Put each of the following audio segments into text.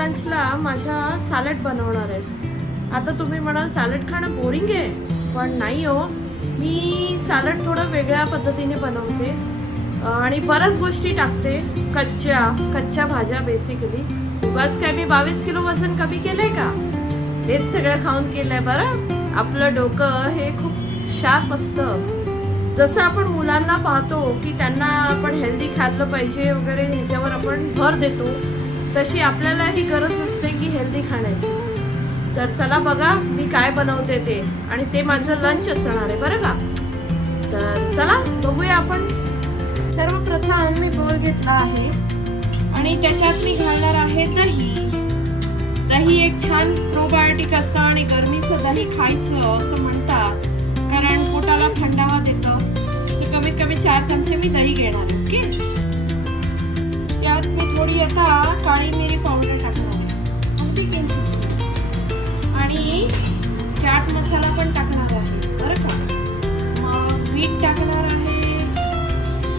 लंचला माझ्या सॅलड बनवणार आहे। आता तुम्ही म्हणाल सॅलड खाणं बोरिंग आहे, पण नाही हो, मी सॅलड थोडं वेगळ्या पद्धतीने बनवते आणि बऱ्याच गोष्टी टाकते, कच्च्या भाज्या बेसिकली। बस काय मी 22 किलो वजन कमी केलंय का? हेच सगळं खाऊन केलंय। बरं, आपलं डोकं हे खूप शार्प असतं। जसं आपण मुलांना पाहतो की त्यांना आपण हेल्दी खाल्लं पाहिजे वगैरे ह्याच्यावर आपण भर देतो, तशी आपल्याला ही गरज असते की हेल्दी खाण्याची। तर चला बघा मी काय बनवते ते, आणि ते माझं लंच असणार आहे बरं का। तर चला बघूया आपण। सर्वप्रथम मी बोल घेतला आहे आणि त्याच्यात मी घालणार आहे दही। दही एक छान प्रोबायोटिक असतं आणि गरमीचं दही खायचं असं म्हणतात, कारण पोटाला थंडावा देतं। कमीत कमी 4 चमचे मी दही घेणार। ओके, यात मी थोडी आता काळी मिरी पावडर टाकणार आहे, अगदी किंचित, आणि चाट मसाला पण टाकणार आहे बरं का। मग मीठ टाकणार आहे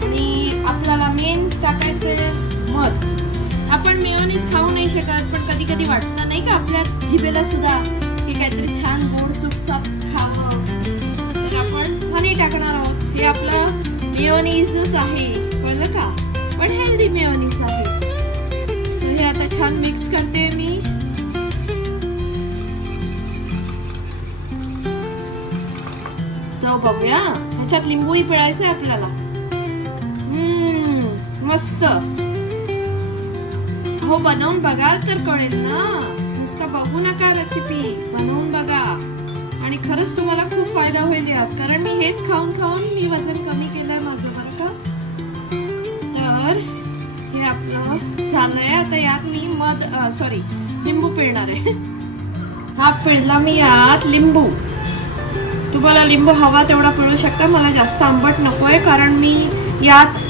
आणि आपल्याला मेन टाकायचंय मध। आपण मेयोनीज खाऊ नाही शकत, पण कधी कधी वाटतं नाही का आपल्या जिभेला सुद्धा की काहीतरी छान गोड चुपचाप खावं, तर आपण हनी टाकणार आहोत। हे आपलं मेयोनीजच आहे, कळलं का, पण हेल्दी मेयोनीज आहे। हे आता छान मिक्स करते मी। चव बघूया, ह्याच्यात लिंबूही पिळायचंय आपल्याला। मस्त हो, बनवून बघाल तर कळेल ना, नुसतं बघू नका, रेसिपी बनवून बघा आणि खरंच तुम्हाला खूप फायदा होईल यात, कारण मी हेच खाऊन खाऊन मी वजन कमी केलंय माझं बरं का। तर हे आपलं झालंय। आता यात मी लिंबू पिळणार आहे। हा पिळला मी यात लिंबू। तुम्हाला लिंबू हवा तेवढा पिळू शकता, मला जास्त आंबट नकोय, कारण मी यात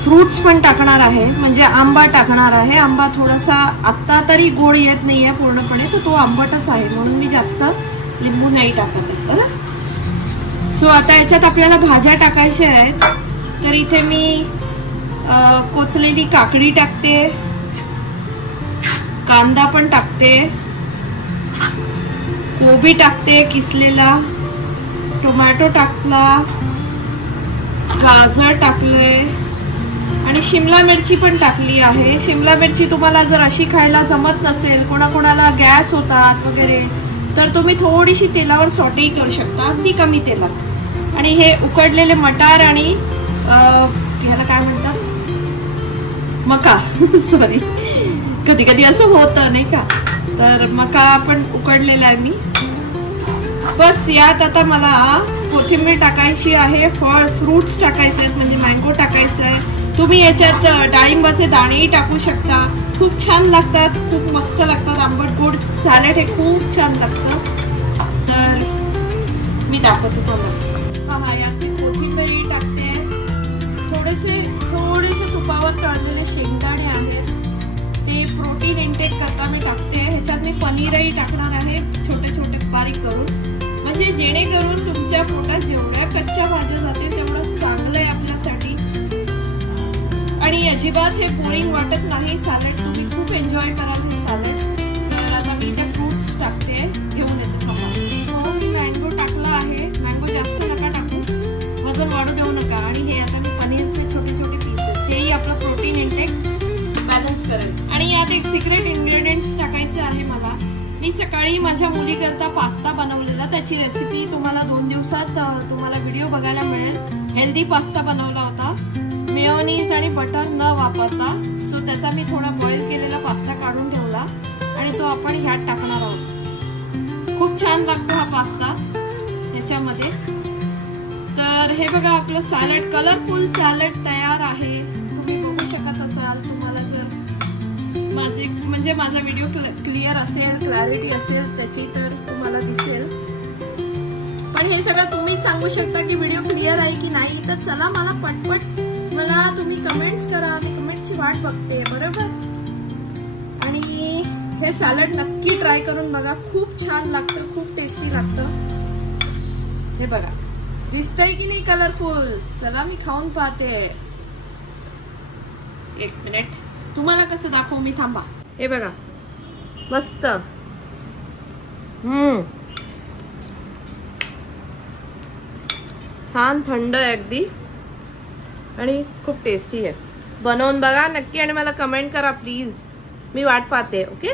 फ्रूट्स पण टाकणार आहे, म्हणजे आंबा टाकणार आहे। आंबा थोडासा आता तरी गोड येत नाहीये पूर्णपणे, तर तो आंबटच आहे, म्हणून मी जास्त लिंबू नाही टाकत आहे बरं। सो आता याच्यात आपल्याला भाज्या टाकायच्या आहेत, तर इथे मी कोचलेली काकडी टाकते, कांदा पण टाकते, कोबी टाकते किसलेला, टोमॅटो टाकला, गाजर टाकले आणि शिमला मिरची पण टाकली आहे। शिमला मिरची तुम्हाला जर अशी खायला जमत नसेल, कोणाकोणाला गॅस होतात वगैरे, तर तुम्ही थोडीशी तेलावर सॉटेही करू शकता, अगदी कमी तेलात। आणि हे उकडलेले मटार आणि याला काय म्हणतात, मका सॉरी, कधी कधी असं होतं नाही का, तर मका पण उकडलेला आहे मी। बस यात आता मला कोथिंबीर टाकायची आहे, फ्रूट्स टाकायचे आहेत, म्हणजे मँगो टाकायचं आहे। तुम्ही याच्यात डाळिंबाचे दाणेही टाकू शकता, खूप छान लागतात, खूप मस्त लागतात। आंबट गोड सॅलड हे खूप छान लागतं। तर मी दाखवते तुम्हाला। हा, यात मी कोथिंबीरही टाकते, थोडेसे तुपावर तळलेले शेंगदाणे आहेत, ते प्रोटीन इनटेक करता मी टाकते। ह्याच्यात मी पनीरही टाकणार आहे, छोटे छोटे बारीक करून, म्हणजे जेणेकरून तुमच्या पोटात जेवढ्या कच्च्या भाज्या जातील तेवढं चांगलं आहे आपल्यासाठी, आणि अजिबात हे बोरिंग वाटत नाही सॅलड, तुम्ही खूप एन्जॉय कराल हे सॅलड। तर आता मी इथे फ्रूट्स टाकते, घेऊन येते खावा। हो, मी मँगो टाकला आहे, मँगो जास्त नका टाकू, वजन वाढू देऊ नका। आणि हे आता मी पनीरचे छोटे छोटे पीसेस, हेही आपलं प्रोटीन इंटेक बॅलन्स करेल। आणि यात एक सिक्रेट इन्ग्रेडियंट्स टाकायचे आहे मला। मी सकाळी माझ्या मुलीकरता पास्ता बनवलेला, त्याची रेसिपी तुम्हाला 2 दिवसात तुम्हाला व्हिडिओ बघायला मिळेल। हेल्दी पास्ता बनवला होता, मेयोनीज आणि बटर न वापरता। सो त्याचा मी थोडा बॉईल केलेला पास्ता काढून ठेवला आणि तो आपण ह्यात टाकणार आहोत। खूप छान लागतो हा पास्ता ह्याच्यामध्ये। तर हे बघा आपलं सॅलड, कलरफुल सॅलड तयार आहे, तुम्ही बघू शकत असाल। तुम्हाला जर माझा व्हिडिओ क्लिअर असेल, क्लॅरिटी असेल त्याची, तर तुम्हाला दिसेल। पण हे सगळं तुम्हीच सांगू शकता की व्हिडिओ क्लिअर आहे की नाही। तर चला, मला पटपट तुम्ही कमेंट्स करा, मी कमेंट्सची वाट बघते बरोबर। आणि हे सॅलड नक्की ट्राय करून बघा, खूप छान लागतं, खूप टेस्टी लागतं। हे बघा, दिसतंय की नाही कलरफुल? चला मी खाऊन पाहते, एक मिनिट, तुम्हाला कसं दाखवू मी, थांबा। हे बघा, मस्त. छान थंड आहे अगदी आणि खूप टेस्टी आहे. बनवून बघा नक्की आणि मला कमेंट करा प्लीज. मी वाट पाहते. ओके.